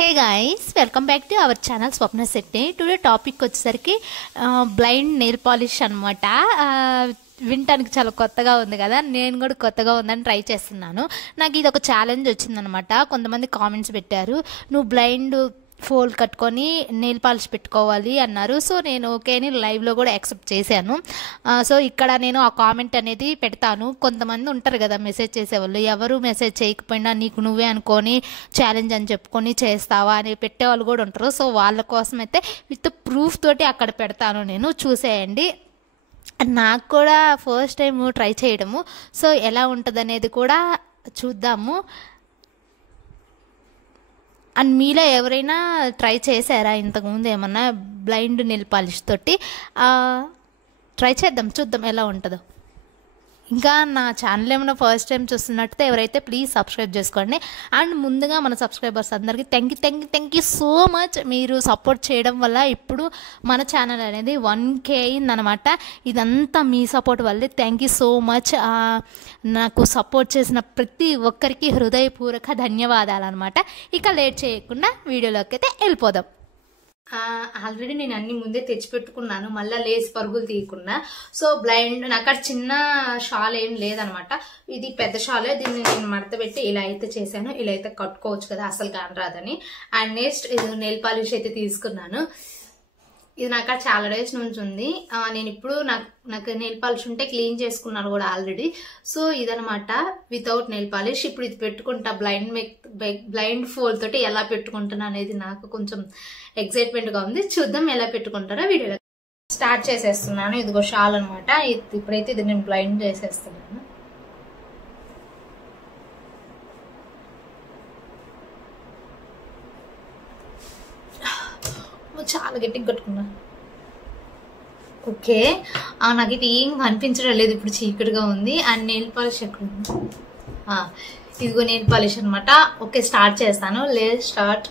Hey guys, welcome back to our channel Swapna Shetty. Today topic వచ్చేసరికి blind nail polish అనమాట. వినటానికి చాలా కొత్తగా ఉంది కదా, నేను కూడా కొత్తగా ఉందని ట్రై చేస్తున్నాను. నాకు ఇది ఒక ఛాలెంజ్ వచ్చిందనమాట. కొంతమంది కామెంట్స్ పెట్టారు, నువ్వు బ్లైండ్ ఫోల్డ్ కట్టుకొని నెయిల్ పాలిష్ పెట్టుకోవాలి అన్నారు. సో నేను ఓకే అని లైవ్లో కూడా యాక్సెప్ట్ చేశాను. సో ఇక్కడ నేను ఆ కామెంట్ అనేది పెడతాను. కొంతమంది ఉంటారు కదా మెసేజ్ చేసేవాళ్ళు, ఎవరు మెసేజ్ చేయకపోయినా నీకు నువ్వే అనుకొని ఛాలెంజ్ అని చెప్పుకొని చేస్తావా అని పెట్టేవాళ్ళు కూడా ఉంటారు. సో వాళ్ళ కోసం అయితే విత్ ప్రూఫ్ తోటి అక్కడ పెడతాను, నేను చూసేయండి. నాకు కూడా ఫస్ట్ టైం ట్రై చేయడము, సో ఎలా ఉంటుంది అనేది కూడా చూద్దాము. అండ్ మీలో ఎవరైనా ట్రై చేశారా ఇంతకుముందు ఏమన్నా బ్లైండ్ నెయిల్ పాలిష్ తోటి? ట్రై చేద్దాం, చూద్దాం ఎలా ఉంటుందో. ఇంకా నా ఛానల్ ఏమైనా ఫస్ట్ టైం చూస్తున్నట్టు ఎవరైతే ప్లీజ్ సబ్స్క్రైబ్ చేసుకోండి. అండ్ ముందుగా మన సబ్స్క్రైబర్స్ అందరికీ థ్యాంక్ యూ సో మచ్. మీరు సపోర్ట్ చేయడం వల్ల ఇప్పుడు మన ఛానల్ అనేది 1K అయిందనమాట. ఇదంతా మీ సపోర్ట్ వల్లే. Thank you so much. నాకు సపోర్ట్ చేసిన ప్రతి ఒక్కరికి హృదయపూర్వక ధన్యవాదాలు అనమాట. ఇక లేట్ చేయకుండా వీడియోలోకి అయితే వెళ్ళిపోదాం. ఆల్రెడీ నేను అన్ని ముందే తెచ్చిపెట్టుకున్నాను, మళ్ళీ లేసి పరుగులు తీయకుండా. సో బ్లైండ్ నాకు అక్కడ చిన్న షాల్ ఏం లేదనమాట, ఇది పెద్ద షాలే. దీన్ని నేను మడత పెట్టి ఇలా అయితే చేశాను. ఇలా అయితే కట్టుకోవచ్చు కదా, అసలు కానరాదని. అండ్ నెక్స్ట్ ఇది నెయిల్ పాలిష్ అయితే తీసుకున్నాను. ఇది నాకు చాలా డేస్ నుంచి ఉంది. నేను ఇప్పుడు నాకు నెయిల్ పాలిష్ ఉంటే క్లీన్ చేసుకున్నాను కూడా ఆల్రెడీ. సో ఇదనమాట వితౌట్ నెయిల్ పాలిష్. ఇప్పుడు ఇది పెట్టుకుంటా బ్లైండ్ ఫోల్డ్ తోటి ఎలా పెట్టుకుంటున్నా అనేది నాకు కొంచెం ఎక్సైట్మెంట్ గా ఉంది. చూద్దాం ఎలా పెట్టుకుంటారో వీడియోలో. స్టార్ట్ చేసేస్తున్నాను. ఇదిగో షాల్ అనమాట. ఇప్పుడైతే ఇది నేను బ్లైండ్ చేసేస్తున్నాను. చాలా గట్టిగా కట్టుకున్నా. ఓకే, నాకు ఇది ఏం కనిపించడం లేదు, ఇప్పుడు చీకటిగా ఉంది. అండ్ నెయిల్ పాలిష్ ఎక్కడ ఉంది? ఇదిగో నెయిల్ పాలిష్ అనమాట. ఓకే, స్టార్ట్ చేస్తాను. స్టార్ట్.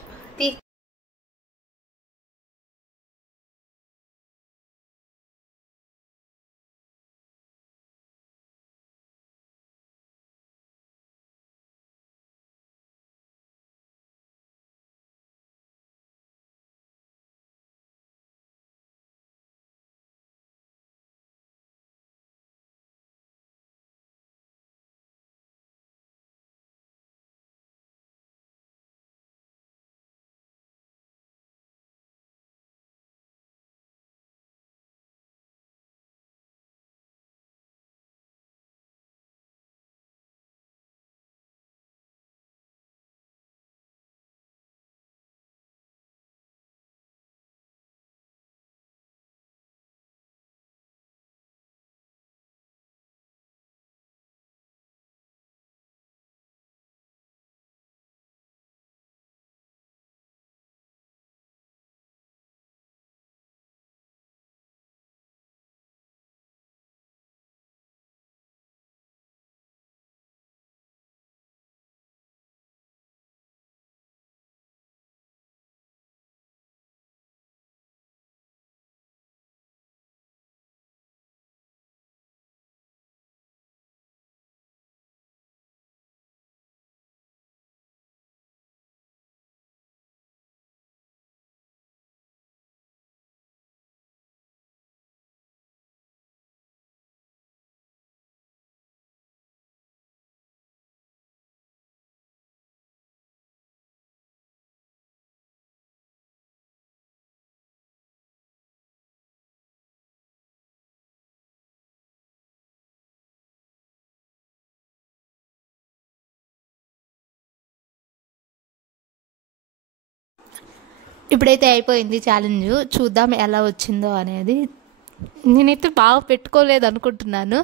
ఇప్పుడైతే అయిపోయింది ఛాలెంజ్. చూద్దాం ఎలా వచ్చిందో అనేది. నేనైతే బాగా పెట్టుకోలేదు అనుకుంటున్నాను,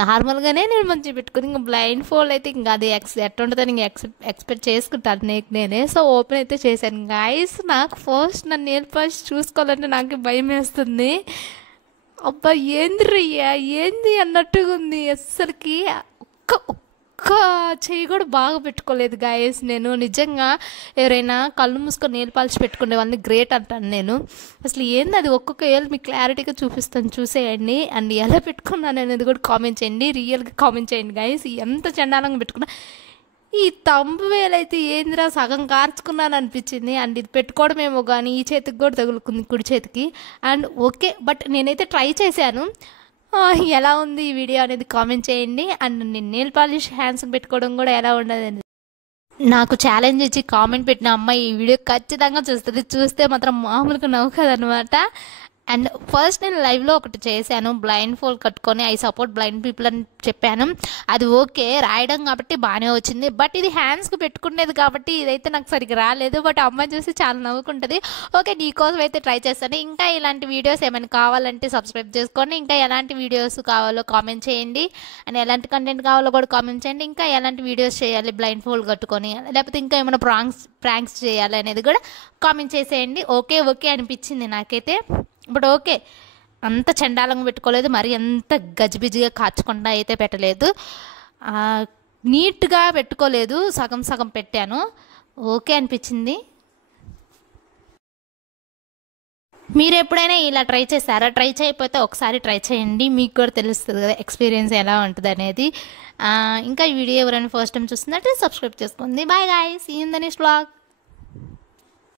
నార్మల్గానే నేను మంచిగా పెట్టుకుని. ఇంకా బ్లైండ్ ఫోల్డ్ అయితే ఇంకా అది ఎట్లా ఉంటుందని ఇంకా ఎక్స్పెక్ట్ చేసుకుంటాను నేనే. సో ఓపెన్ అయితే చేశాను గాయస్. నాకు ఫస్ట్ నా నెయిల్ పాలిష్ చూసుకోవాలంటే నాకు భయం వేస్తుంది. అబ్బా ఏందిరయ్యా ఏంది అన్నట్టుగా ఉంది. అస్సలకి ఒక్క చెయ్యి కూడా బాగా పెట్టుకోలేదు గాయస్. నేను నిజంగా ఎవరైనా కళ్ళు మూసుకొని నెయిల్ పాలిష్ పెట్టుకునే వాళ్ళని గ్రేట్ అంటాను నేను. అసలు ఏంది అది, ఒక్కొక్క ఏళ్ళు మీకు క్లారిటీగా చూపిస్తాను, చూసేయండి. అండ్ ఎలా పెట్టుకున్నాను అనేది కూడా కామెంట్ చేయండి, రియల్గా కామెంట్ చేయండి గాయస్. ఎంత చండాలంగా పెట్టుకున్నా ఈ తంబు వేలైతే ఏందిరా సగం కార్చుకున్నాను అనిపించింది. అండ్ ఇది పెట్టుకోవడమేమో కానీ ఈ చేతికి కూడా తగులుకుంది, కుడి చేతికి. అండ్ ఓకే, బట్ నేనైతే ట్రై చేశాను. ఎలా ఉంది ఈ వీడియో అనేది కామెంట్ చేయండి. అండ్ నేను నెయిల్ పాలిష్ హ్యాండ్స్కి పెట్టుకోవడం కూడా ఎలా ఉండదు. నాకు ఛాలెంజ్ ఇచ్చి కామెంట్ పెట్టిన అమ్మాయి ఈ వీడియో ఖచ్చితంగా చూస్తుంది. చూస్తే మాత్రం మామూలుగా నవ్వుకదనమాట. అండ్ ఫస్ట్ నేను లైవ్లో ఒకటి చేశాను, బ్లైండ్ ఫోల్డ్ కట్టుకొని ఐ సపోర్ట్ బ్లైండ్ పీపుల్ అని చెప్పాను. అది ఓకే, రాయడం కాబట్టి బాగానే వచ్చింది. బట్ ఇది హ్యాండ్స్కి పెట్టుకునేది కాబట్టి ఇదైతే నాకు సరిగ్గా రాలేదు. బట్ అమ్మాయి చూసి చాలా నవ్వుకుంటుంది. ఓకే, నీకోసం అయితే ట్రై చేస్తాను. ఇంకా ఇలాంటి వీడియోస్ ఏమైనా కావాలంటే సబ్స్క్రైబ్ చేసుకోండి. ఇంకా ఎలాంటి వీడియోస్ కావాలో కామెంట్ చేయండి. అండ్ ఎలాంటి కంటెంట్ కావాలో కూడా కామెంట్ చేయండి. ఇంకా ఎలాంటి వీడియోస్ చేయాలి బ్లైండ్ ఫోల్డ్ కట్టుకొని, లేకపోతే ఇంకా ఏమైనా ప్రాంక్స్ చేయాలి అనేది కూడా కామెంట్ చేసేయండి. ఓకే ఓకే అనిపించింది నాకైతే. బట్ ఓకే, అంత చండాలంగా పెట్టుకోలేదు, మరి అంత గజిబిజిగా కాచకుండా అయితే పెట్టలేదు, నీట్గా పెట్టుకోలేదు, సగం సగం పెట్టాను. ఓకే అనిపించింది. మీరు ఎప్పుడైనా ఇలా ట్రై చేస్తారా? ట్రై చేయకపోతే ఒకసారి ట్రై చేయండి, మీకు కూడా తెలుస్తుంది కదా ఎక్స్పీరియన్స్ ఎలా ఉంటుంది అనేది. ఇంకా ఈ వీడియో ఎవరైనా ఫస్ట్ టైం చూస్తున్నట్టు సబ్స్క్రైబ్ చేసుకోండి. Bye guys, see you in the next vlog.